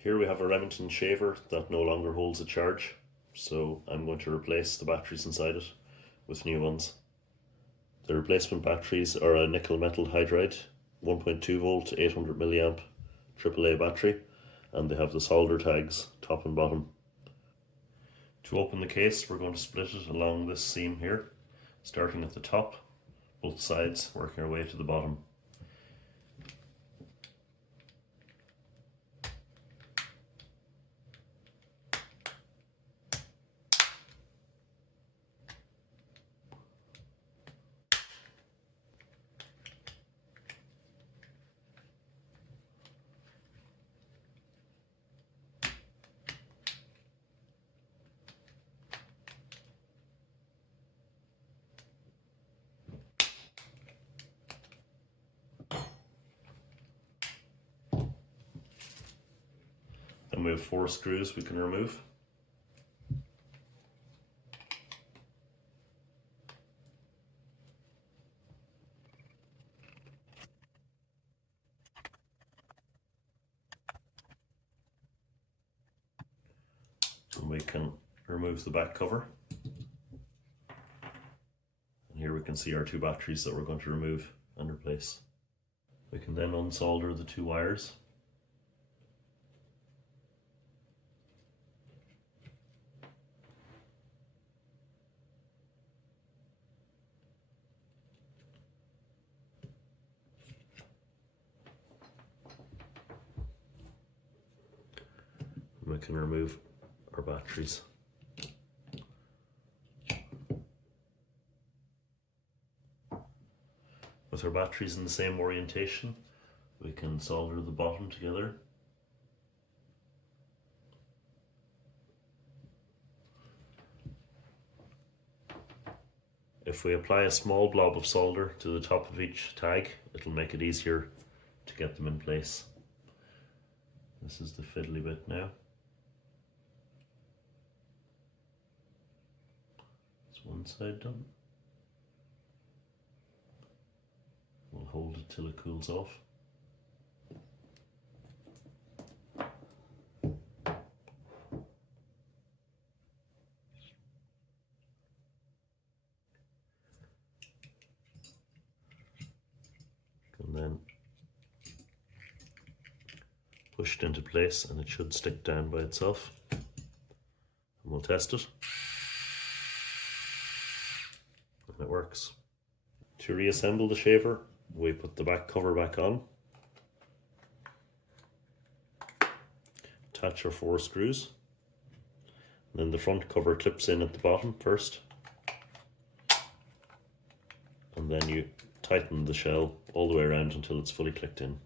Here we have a Remington Shaver that no longer holds a charge, so I'm going to replace the batteries inside it with new ones. The replacement batteries are a nickel metal hydride, 1.2 volt, 800 milliamp AAA battery, and they have the solder tags top and bottom. To open the case, we're going to split it along this seam here, starting at the top, both sides, working our way to the bottom. And we have 4 screws we can remove. And we can remove the back cover. And here we can see our 2 batteries that we're going to remove and replace. We can then unsolder the 2 wires. And we can remove our batteries. With our batteries in the same orientation, we can solder the bottom together. If we apply a small blob of solder to the top of each tag, it'll make it easier to get them in place. This is the fiddly bit now. It's one side done. We'll hold it till it cools off. And then push it into place and it should stick down by itself. And we'll test it. And it works. To reassemble the shaver, we put the back cover back on, attach our 4 screws, and then the front cover clips in at the bottom first, and then you tighten the shell all the way around until it's fully clicked in.